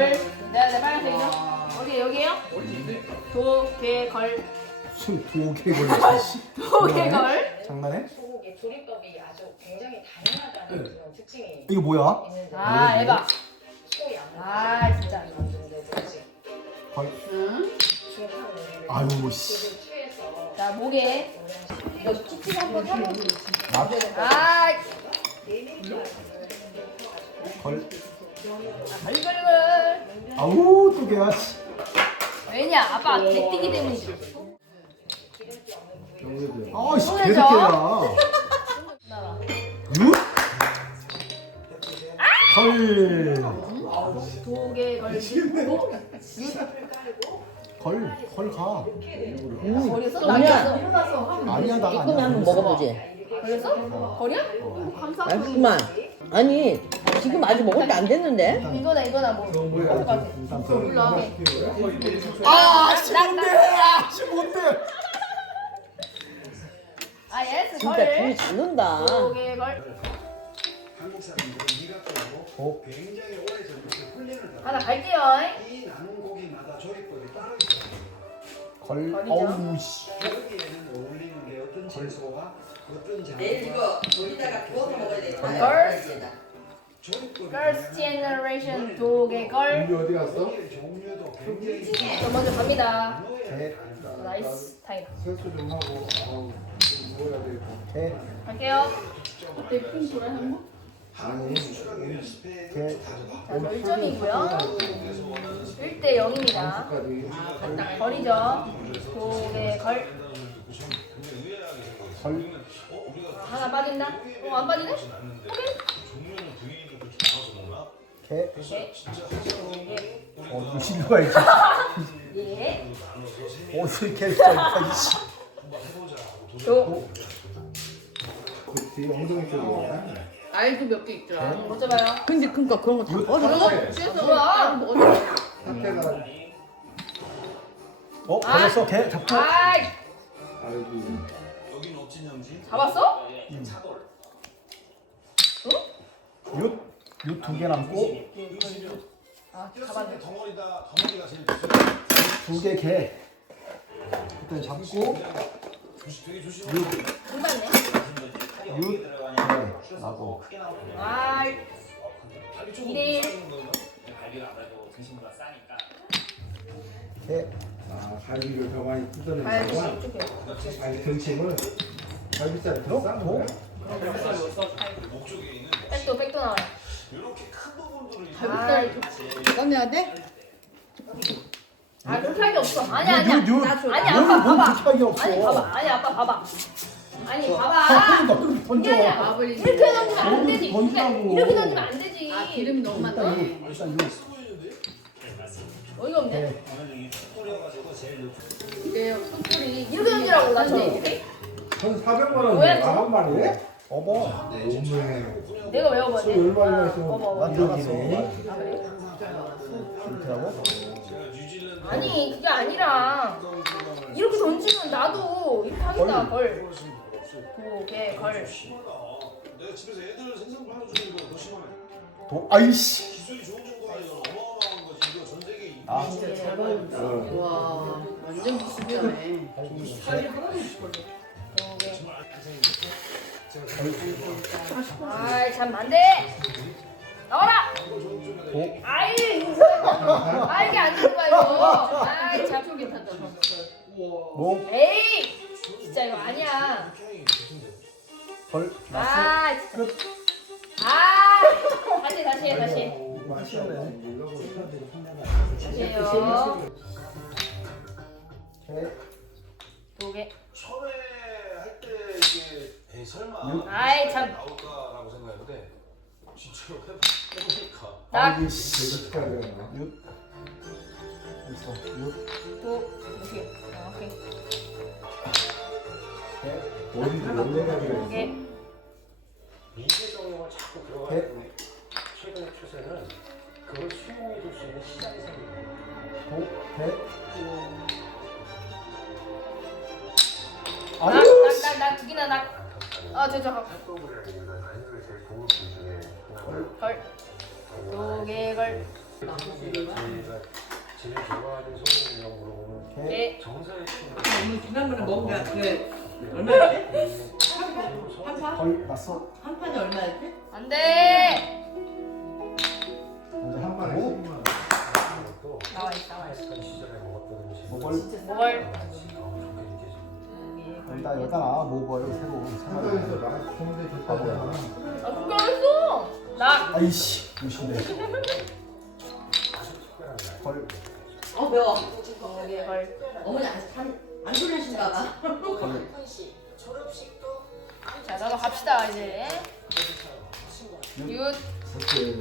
걸. 내가 내 빨간색이죠? 어디 여기에요? 도, 개, 걸. 무슨 도개 걸려. 도, 개, 걸. 장난해? 소고기 조리법이 아주 굉장히 다양하다는 그런 특징이 이거 뭐야? 있는데 아, 에바. 소양 아, 진짜. 만드는데든지 걸. 응. 중탕 요리를 아유 씨. 기를 취해서 자, 목에. 이거 치킨 한번 맛. 아, 걸. 아우 또 개야. 씨. 왜냐? 아빠 개띠기 때문이죠. 아씨 뭐야, 개새끼야. 나와. 유? 걸. 도, 개, 걸. 도. 걸. 걸 가. 걸렸어? 나왔어. 아니야 나 아니야. 한번 먹어보지. 걸렸어? 걸이야? 감사합니다. 맛있구만. 아니 지금 아직 먹을 게 안 됐는데. 이거나 이거나 뭐. 같아. 몰라. 오케이. 아, 씨 뭔데? 아, 씨 뭔데? 아, 예스, 진짜 걸. 둘이 잘 논다. 도개, 걸. 한국 사람들은 미각적으로 어? 굉장히 오래 전부터 훈련을 받아 하나 갈게요. 이 나는 고기마다 조리법이 따로 있어요. 걸. 어우 씨. 여기에는 어울리는 게 어떤 채소와 어떤 장르와 내일 이거 조리다가 구워서 먹어야 돼. 조 Girls Generation 도개, 걸. 우리 어디 갔어? 고기의 종류도 굉장히 저 먼저 갑니다. 개. 나이스 타임. 세수 좀 하고. 아우 좀 누워야 되고. 개. 갈게요. 아니. 개. 자, 저 1점이고요. 1대 0입니다. 까지. 걸이죠. 도개, 걸. 걸. 하나 빠진다. 어, 안 빠지네? 개. 네. 도 개. 어 이거 실려야지. 예. 옷을 개짜 이씨. 도. 그치 엉덩이 쪽이야. 알도 몇 개 있더라. 못 잡아요. 근데 그러니까 그런 거다 버려. 그래서 뭐야? 먹었어. 사태가. 어 걸렸어 개 잡고. 아이, 아이고. 잡았어? 윷 윷두 개 남고 아, 잡았네. 두개 개. 일단 잡고 끝났네. 윷개 나고 아이, 2대1. 개. 아, 갈비를 더 많이 갈비 뜯어내는구나. 쪽에. 아니, 등심을 갈비살이 더싼 거야? 백도, 백도 나와요. 갈비살 꺼내야 돼? 아, 그렇게 할게 없어. 아니, 아니야. 윷, 윷. 나 줘. 아니, 윷은 아빠 뭔 봐봐. 없어. 아니, 봐봐. 아니, 아빠 봐봐. 아니, 봐봐. 던져. 이게 아니야. 마블이 이렇게 던지면 안 되지. 너무 던지라고. 이렇게 던지면 안 되지. 아 기름이 너무 일단 많다. 윷 일단 윷. 어이가 없네. 개. 이게 숯불이 이렇게 던지라고, 나 저. 오케이? 1,400만 원 뭐야, 한 마리에? 어버. 너무해. 내가 외워봐야 돼. 술 얼마나 아, 마셔? 어머, 어머. 이렇게 아, 그래? 하고 아니, 그게 아니라. 이렇게 던지면 나도 이렇게 하겠다, 걸. 도개, 걸. 내가 집에서 애들 생선 팔아주는 거더 심하네. 도 아이씨. 기술이 좋은 정도가 아니라 어마어마한 거지. 이거 전 세계 이- 아와 완전 비슷하네. 아이, 참, 안 돼! 나와라! 도. 아이. 아, 이게 안 되는 거야, 이거. 아이, 참. 타자. 모. 에이! 진짜 이거 아니야. 걸. 아, 진짜. 아! 다시, 다시 해, 다시 해. 다시 해요. 개. 도개. 에이, 설마 육. 아이, 참. 나올까라고 생각했는데 진짜로 해보- 해보니까 딱. 아이씨. 어떻게 해야 되나? 윷. 있어. 윷. 도. 어떻게? 아, 오케이. 개. 어디서 연내가 그래. 도개. 미세 정형을 자꾸 개. 들어가는 최근의 추세는 그걸 수용해 줄 수 있는 시장이 생기고 도. 개. 나, 아유. 나, 나, 나, 두 개나 나. 아, 기준의 걸. 도개, 걸. 저희가 제일 좋아하는 소리 영으로 예. 정사의 춤. 오늘 지난번에 먹은 게 얼마였지? 한 판? 거의 났어. 한 판이 얼마였지? 안돼. 이제 한 판에 오? 10만 원. 또 나와 있어 나와 있어. 한 시절에 먹었던 음식. 너무 좋게 여기다 놔 먹어요 새로 한강에서 새로. 나 좋은데 좋다잖아. 아 그거 했어. 나. 아이씨 무신데. 헐어 매워. 걸. 어머니 안, 안, 안 졸리신가 봐. 자 나도 갑시다 이제. 윷 그렇게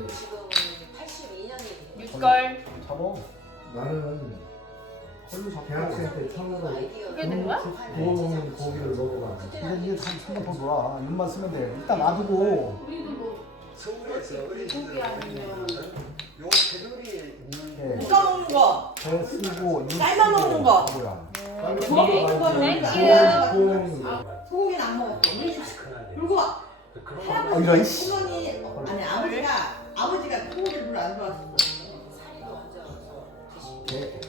윷걸. 잡어 나는 대학생 때 처음으로 그게 된 거야? 구워놓은 고기를 먹어봐. 근데 이게 한 3년 더 놀아 입만 쓰면 돼 일단 놔두고 서울에서 어린 시절에 요 재료리 있는 볶아 먹는 거. 배 쓰고 눈 삶아 쓰고 먹는 거. 뭐야 땡큐. 소고기는 안 먹었어. 그날 그리고 그런 아씨 할머니 아니 아버지가 아버지가 소고기를 별로 안 좋아했어. 개.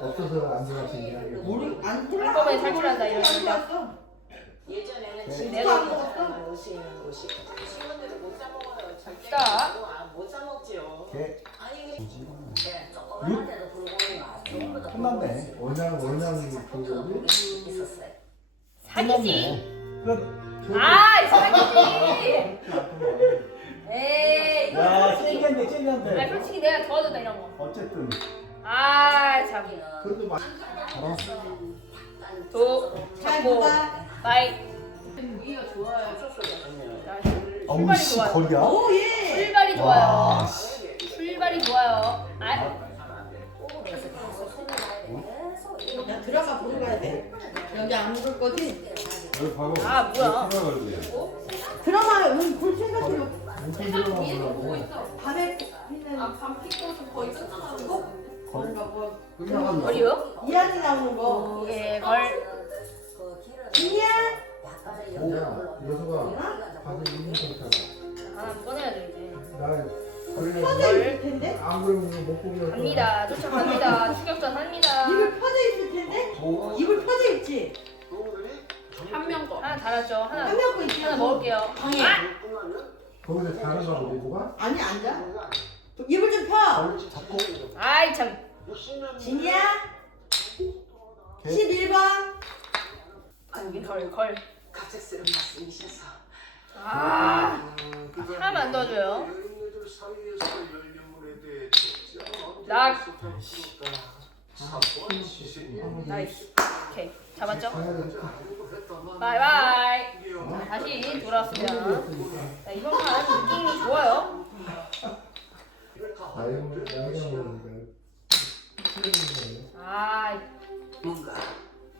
없어서 안 들어갔지. 모르 안 한꺼번에 탈출한다, 이런 안 생각. 좋아했어. 예전에는 네. 진짜 안 먹었어? 올수 있는 곳이 직원들은 못사 먹어요. 절대 자. 못사 먹지요. 개. 아니 뭐지? 네, 조그만한 데도 불구하고 전부 다 끝났네 원양 원양이 그거고. 있었어요. 사기지. 끝아 사기지. 에이. 야, 이거 솔직히. 쨍한데, 아. 솔직히 내가 도와줬다 이런 거. 어쨌든, 아 참. 그것도 막 알았어. 도잘 잡고. 바이. 고기가 좋아요. 자, 어우, 출발이 씨, 좋아요. 거리야? 오 예. 출발이 와, 좋아요. 씨. 출발이 좋아요. 아 야 드라마 보러 가야 돼. 여기 안볼 거지? 여기 봐봐. 아, 뭐야. 드라마 오늘 볼 생각이 무슨 드라마 보려고. 밤에 있는 뭐 끝나갔네. 거리요? 이한이 나오는 거. 예 걸. 이야. 야, 여수가 가서 있는 거잖아. 아 꺼내야죠 이제. 나 퍼져 있을 텐데. 안 그러면 못 보면 갑니다. 쫓아갑니다. 추격전 합니다. 입을 퍼져 있을 텐데. 뭐, 입을 퍼져 있지. 한명 거. 하나 달았죠. 하나 한명거 있지. 하나 먹을게요. 방에. 아! 거기서 자는 거 보고 가? 아니 앉아. 입을 좀 펴. 아이 참. 진이야. 개. 11번. 걸 걸. 갑작스러운 말씀이셔서 아 하나만 안 도와줘요. 락. 나이스. 오케이 잡았죠? 바이바이. 자, 다시 돌아왔습니다. 자, 이번 판 느낌이 좋아요. 나이 나이가 먹으니까. 아 뭔가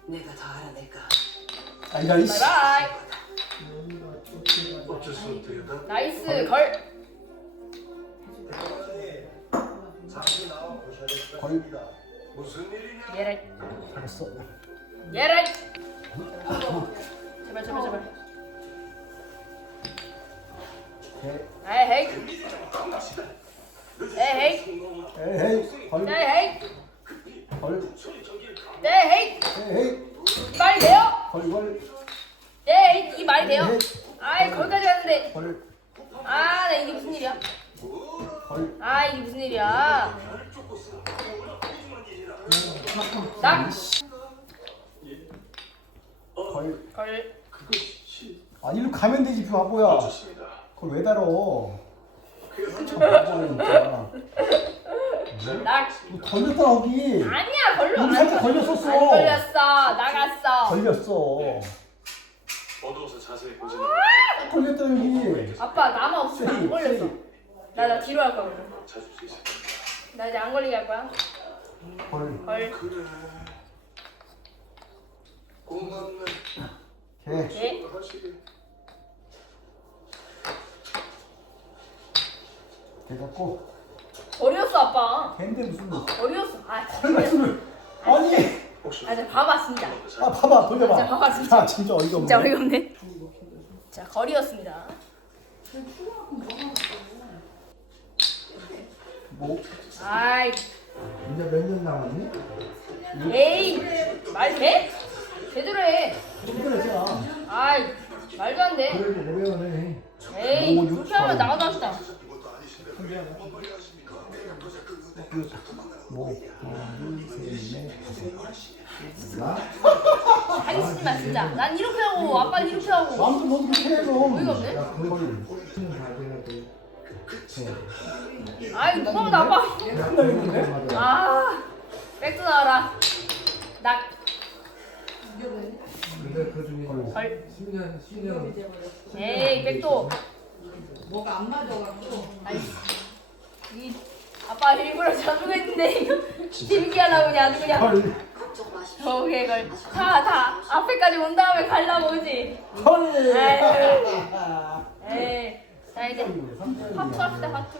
내가 더 알아낼까. 아, 이런 씨. 바이바이. 어쩔 수 없대요. 나이스 걸. 걸. 무슨 일이냐? 예랄 잘했어. 예랄. 제발 제발 제발. 개. 에헤이. 에헤이. 에헤이, 걸. 에헤이. 걸. 에헤이. 에헤이, 이 말이 돼요? 걸, 걸. 에헤이 이 말이 돼요? 에헤이, 아이 거기까지 갔는데. 걸. 아, 나 이게 무슨 일이야? 걸. 아, 이게 무슨 일이야? 낙! 걸. 걸. 아, 일로 가면 되지, 바보야. 그걸 왜 달어? 참, 바보야, 진짜. 낙! 너 걸렸다, 거기. 아니야, 걸려. 여기 안, 살짝 걸- 걸렸었어. 안 걸렸어. 나갔어. 걸렸어. 어두워서 자세히 보지 딱 걸렸다, 여기. 아빠, 나만 없으면 안 걸렸어. 나, 나 뒤로 할 거야. 그럼. 찾을 수 있을 나 이제 안 걸리게 할 거야. 걸. 걸. 그래. 고맙네. 개. 개. 하시게. 개 잡고. 어려웠어, 아빠. 개인데 무슨. 어려웠어. 아, 헐 말씀을. 아니. 아, 진짜 봐봐, 진짜. 아, 봐봐, 돌려봐. 진짜 봐봐, 진짜. 아, 진짜 어이가 없네. 진짜 어이가 없네. 자, 거리였습니다. 뭐 아이 이제 몇 년 남았니? 에이 말 돼? 제대로 해 그랬잖아. 아이 말도 안 돼 그래도 500원 해. 에이 오, 그렇게 하면 나가도 합시다 뭐 하나, 둘, 셋, 넷, 다섯. 나? 한심만 진짜 난 이렇게 하고 아빠는 이렇게 하고 아무튼 너도 그렇게 해 그럼. 어이가 없네 야, 그걸 다 돼야 돼. 아이 누가 봐도 아빠. 아 백도 나와라 낙 근데 그 중에 헐. 10년, 10년. 에이 백도 뭐가 안 맞아가지고. 이 아빠 일부러 져주고 했는데 이거 하려고 그냥 아주 그냥 헐. 저게 이걸. 다 다. 앞에까지 온 다음에 가려고 오지? 헐. 에이. 자 이제 파투 합시다 파투